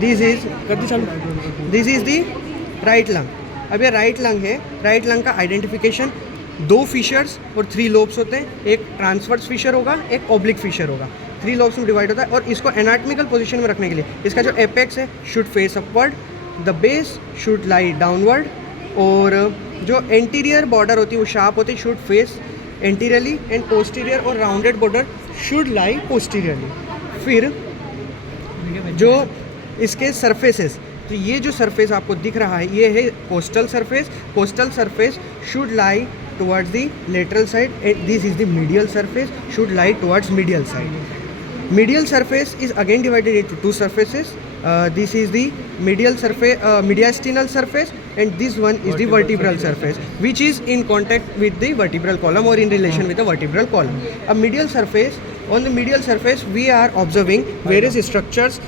This is कर दी चालू, this is the right lung. अब ये राइट लंग है, राइट लंग का आइडेंटिफिकेशन 2 फिशर्स और 3 लोब्स होते हैं। एक ट्रांसवर्स फिशर होगा, एक ऑब्लिक फिशर होगा। 3 लोब्स में डिवाइड होता है। और इसको एनाटॉमिकल पोजीशन में रखने के लिए इसका जो एपेक्स है should face upward, the base should lie downward, और जो एंटीरियर बॉर्डर होती है वो शार्प होती है, should face anteriorly, and posterior और rounded border should lie posteriorly. फिर जो इसके सरफेसेस, तो ये जो सरफेस आपको दिख रहा है ये है coastal surface. Coastal surface should lie towards the lateral side, and this is the medial surface should lie towards medial side. Medial surface is again divided into 2 surfaces. This is the medial surface, mediastinal surface, and this one is the vertebral surface, which is in contact with the vertebral column or in relation with the vertebral column. A medial surface, on the medial surface we are observing various structures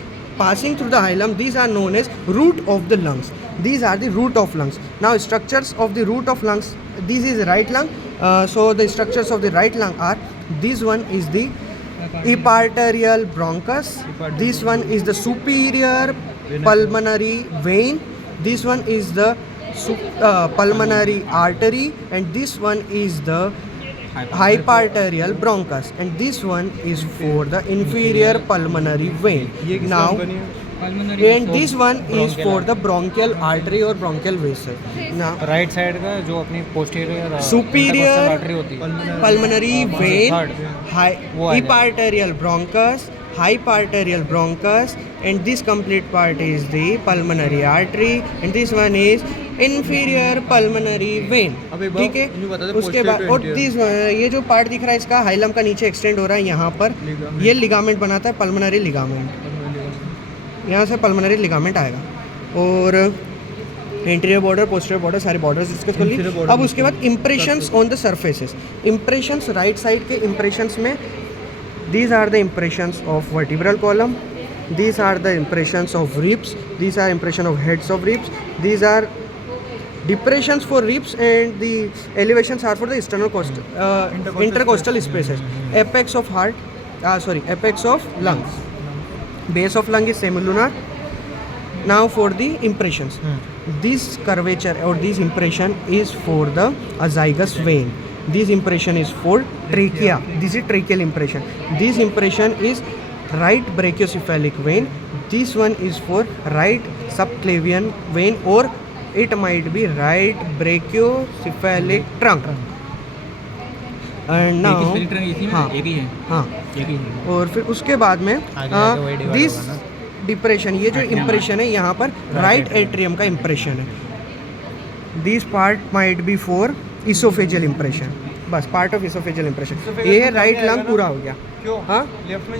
passing through the hilum. These are known as root of the lungs. These are the root of lungs. Now structures of the root of lungs, this is right lung. So the structures of the right lung are, this one is the epiarterial bronchus, this one is the superior pulmonary vein, this one is the pulmonary artery, and this one is the hyperarterial bronchus, and this one is for the inferior pulmonary vein. Now and this one is for the bronchial artery or bronchial vessel. Now right side का जो अपनी posterior superior artery होती है, pulmonary vein, वो आ epiarterial bronchus, hyperarterial bronchus, and this complete part is the pulmonary artery, and this one is inferior pulmonary vein. ठीक है, उसके बाद और ये जो पार्ट दिख रहा है इसका हाइलम का नीचे एक्सटेंड हो रहा है यहाँ पर, ये लिगामेंट बनाता है, पल्मोनरी लिगामेंट। यहाँ से पल्मोनरी लिगामेंट आएगा। और इंटीरियर बॉर्डर, पोस्टीरियर बॉर्डर, सारे बॉर्डर्स डिस्कस कर लिए। अब उसके बाद impressions on the surfaces. Impressions right side के इम्प्रेशंस में, these are the impressions of vertebral column, these are the impressions of ribs, these are impression of heads of ribs, these are depressions for ribs, and the elevations are for the external intercostal spaces. Apex of heart, apex of lungs, base of lung is semilunar. Now for the impressions, this curvature or this impression is for the azygous vein. This impression is for trachea. This is tracheal impression. This impression is right brachiocephalic vein. This one is for right subclavian vein, or it might be right brachiocephalic trunk. And now हाँ, और फिर उसके बाद में this depression, ये जो impression है यहाँ पर राइट एट्रियम का इम्प्रेशन है। This part might be for oesophageal impression, बस पार्ट ऑफ इसोफेजियल इम्प्रेशन। ये राइट लंग पूरा हो गया। हाँ, लेफ्ट में